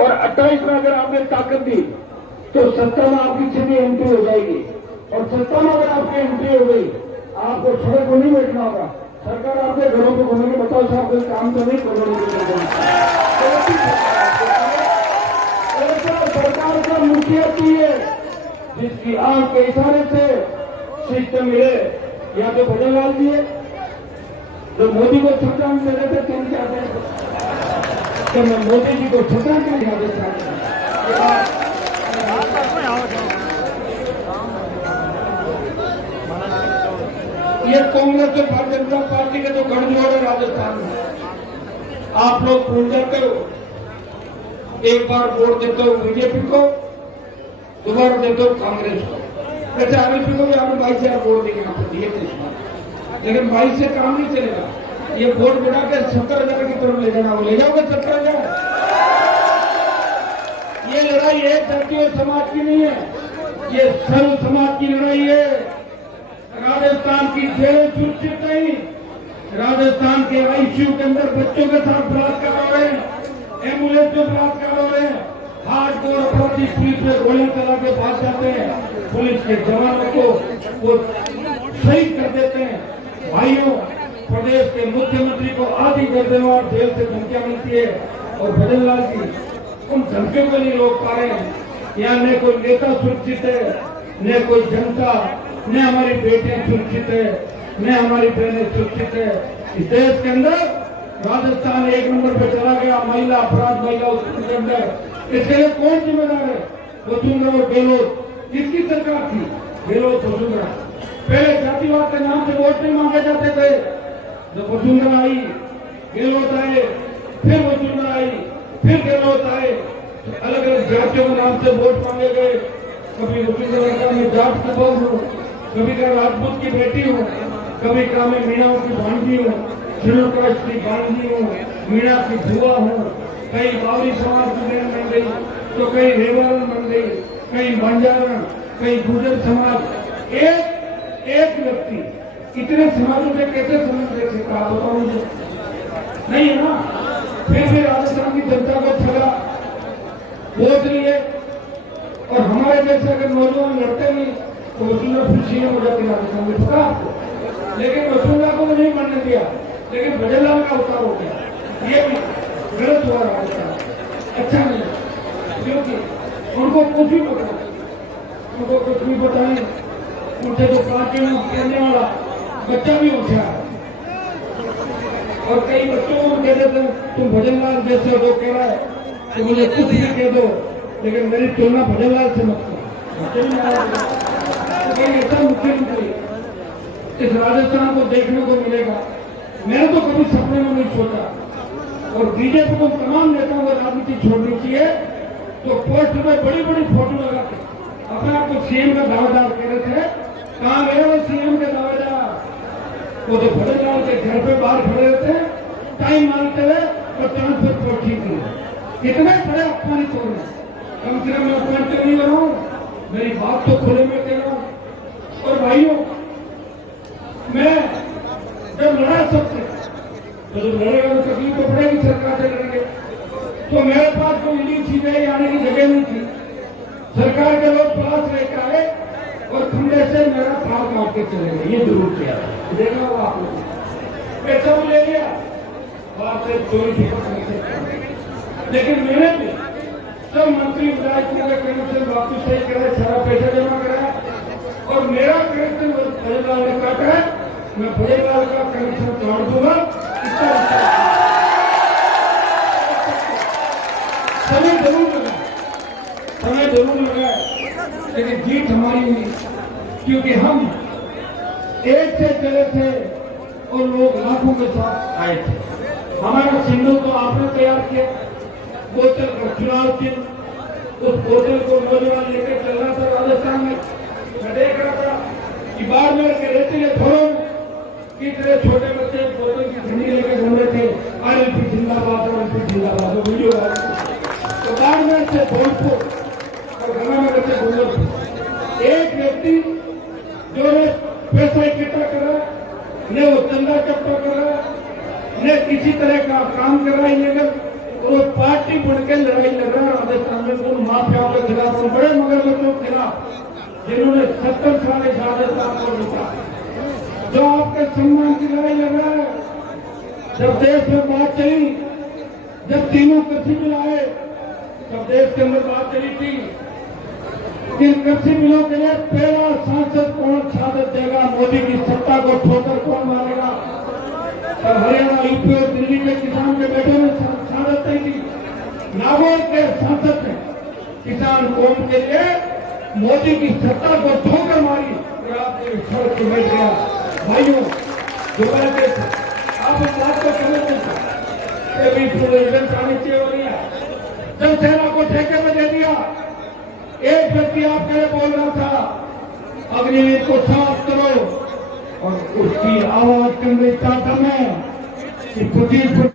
और 28 में अगर आपने ताकत दी तो 70 में आपकी सीधी एंट्री हो जाएगी, और 70 में अगर आपकी एंट्री हो गई आपको सड़क को नहीं बैठना होगा, सरकार आपके घरों को घूमने के बताओ साहब कोई काम तो नहीं करोगे। सरकार का मुखिया है जिसकी आंख के इशारे से सिस्टम मिले, या तो भजन लाल जी है जो मोदी को श्रद्धांजलि दे रहे थे, तुम क्या तो मैं मोदी जी को श्रद्धांजलि देना चाहता हूं। ये कांग्रेस और भारतीय जनता पार्टी के जो गठजोड़ है राजस्थान में, आप लोग भूल जाते हो। एक बार वोट देते हो बीजेपी को, दोबारा देते हो कांग्रेस को। वैसे आरएलपी को भी आपने 22,000 वोट देंगे आपको दिए थे, लेकिन 22 से काम नहीं चलेगा। ये वोट बढ़ा के 70,000 की तरफ ले जाना, वो ले जाओगे 70,000। ये लड़ाई एक जातीय समाज की नहीं है, ये सर्व समाज की लड़ाई है। राजस्थान की जेलें सुरक्षित नहीं, राजस्थान के आईसीयू के अंदर बच्चों के साथ बलात्कार हो रहे हैं, एम्बुलेंस में बलात्कार हो रहे हैं, हार्डकोर अपराधी पुलिस में गोलियां चला के भाग जाते हैं, पुलिस के जवानों को वो शहीद कर देते हैं। भाइयों, प्रदेश के मुख्यमंत्री को आधी गर्दनवार जेल से धमकियां मिलती है, और भजन लाल जी उन धमकियों को नहीं रोक पा रहे हैं। यहाँ न कोई नेता सुरक्षित है, न कोई जनता, न हमारी बेटियां सुरक्षित है, न हमारी बहनें सुरक्षित है। इस देश के अंदर राजस्थान 1 नंबर पे चला गया महिला अपराध, महिला उत्पीड़न के अंदर। इसके लिए कौन जिम्मेदार है? वसुंधरा और गहलोत। किसकी सरकार थी? गहलोत वसुंधरा। पहले जातिवाद के नाम से वोट नहीं मांगे जाते थे, जब वसुंधरा आई, गहलोत आए, फिर वसुंधरा आई, फिर गहलोत आए, तो अलग अलग जातियों के नाम से वोट मांगे गए। कभी वसुंधरा का मैं जाट का बहू हूँ, कभी का राजपूत की बेटी हूँ, कभी का मैं मीणाओं की भांजी हूँ, शेड्यूल कास्ट की भांजी हूँ, मीणा की बुआ हूँ। कई बावरी समाज की बहन बन गई, तो कई रेवारण बन गई, कई बंजारण, कई गुर्जर समाज। एक व्यक्ति इतने समाजों से कैसे समझ ले सकता है? बताओ मुझे। नहीं है ना? फिर भी राजस्थान की जनता को ठगा वोट लिए, और हमारे जैसे अगर नौजवान लड़ते नहीं तो वसुंधरा फिर सीएम हो जाती राजस्थान में, पता आपको। लेकिन वसुंधरा को नहीं मानने दिया, लेकिन भजन लाल का अवतार हो गया। ये भी गलत हुआ राजस्थान, अच्छा नहीं, क्योंकि उनको कुछ भी बताए, उनको कुछ भी बताएं, उनसे तो पार्टी में कहने वाला बच्चा भी होशियार है। और कई बच्चों को कह देते हैं तुम भजन लाल जैसे हो, कह रहा है तो मुझे कुछ भी कह दो, लेकिन मेरी तुलना भजन लाल से मत करो। तो ऐसा मुख्यमंत्री इस राजस्थान को देखने को मिलेगा, मैंने तो कभी सपने में नहीं सोचा। और बीजेपी को तमाम नेताओं को राजनीति छोड़नी चाहिए, तो पोस्ट में बड़ी बड़ी फोटो लगा के अपने आप को सीएम का दावेदार कह रहे थे। कहाँ गए वो सीएम के दावेदार? वो तो भजन लाल के घर पे बाहर खड़े रहते हैं, टाइम मांगते हुए और ट्रांसफर को ठीक नहीं। कितने बड़े अपमानित हो रहे हैं। कम से कम मैं अपमानित नहीं हो रहा हूँ, मेरी बात तो खुले में कह रहा हूँ। और भाइयों, मैं जब लड़ा सबसे, तो जब लड़ेगा तो तकलीफ तो पड़ेगी, सरकार से लड़ेंगे। तो मेरे पास कोई ईडी सीबीआई आने की जगह नहीं थी। सरकार के लोग प्लास लेकर आए और खंडे से मेरा थाल काट के चले गए। ये जरूर किया, देखा होगा आप लोगों। पैसा भी ले लिया, बात से चोरी छुपा, लेकिन मैंने भी सब मंत्री विधायक के कनेक्शन वापस सही कराया, सारा पैसा जमा कराया, और मेरा कनेक्शन भजन लाल ने काटा है, मैं भजन लाल का कनेक्शन काट दूंगा। समय जरूर लगा, लेकिन जीत हमारी हुई, क्योंकि हम एक से चले थे और लोग लाखों के साथ आए थे। हमारा सिंबल तो आपने तैयार किया, बोतल का चुनाव चिन्ह, उस बोतल को नौजवान लेकर चल रहा था राजस्थान में। मैं देख रहा था कि बाड़मेर के रेतीले थोड़ों कितने छोटे बच्चे बोतल की झंडी लेकर घूम रहे थे, आरएलपी जिंदाबाद, आरएलपी जिंदाबाद। वो वीडियो तो बाड़मेर से धौलपुर और गंगानगर से डूंगरपुर एक व्यक्ति जो पैसा इकट्ठा कर रहा है, न वो चंदा चप्पा कर रहा है, न किसी तरह का काम कर रहा है, लेकिन वो पार्टी बढ़ के लड़ाई लड़ रहा है। माफिया के खिलाफ, उन बड़े मगरमच्छों के खिलाफ जिन्होंने 70 साल राजस्थान को लूटा, जो आपके सम्मान की लड़ाई लड़ रहा है। जब देश में बात चली, जब तीनों कृषि बिल आए, तब देश के अंदर बात चली थी कि कृषि बिलों के लिए पहला सांसद कौन शहादत देगा, मोदी की सत्ता को ठोकर कौन मारेगा। और हरियाणा, यूपी और दिल्ली के किसान के बेटे ने शहादत नहीं दी। नागौर के सांसद ने किसान कौम के लिए मोदी की सत्ता को ठोकर मारी और आपने सड़क पर बैठ गया। भाइयों, दोबारा के आप इस बात को समझते हैं भी चाहिए हो रही है। जब सेना को ठेके में दे दिया, एक व्यक्ति आपके लिए बोल रहा था अग्निवीर को साफ करो, और उसकी आवाज कम है कि 25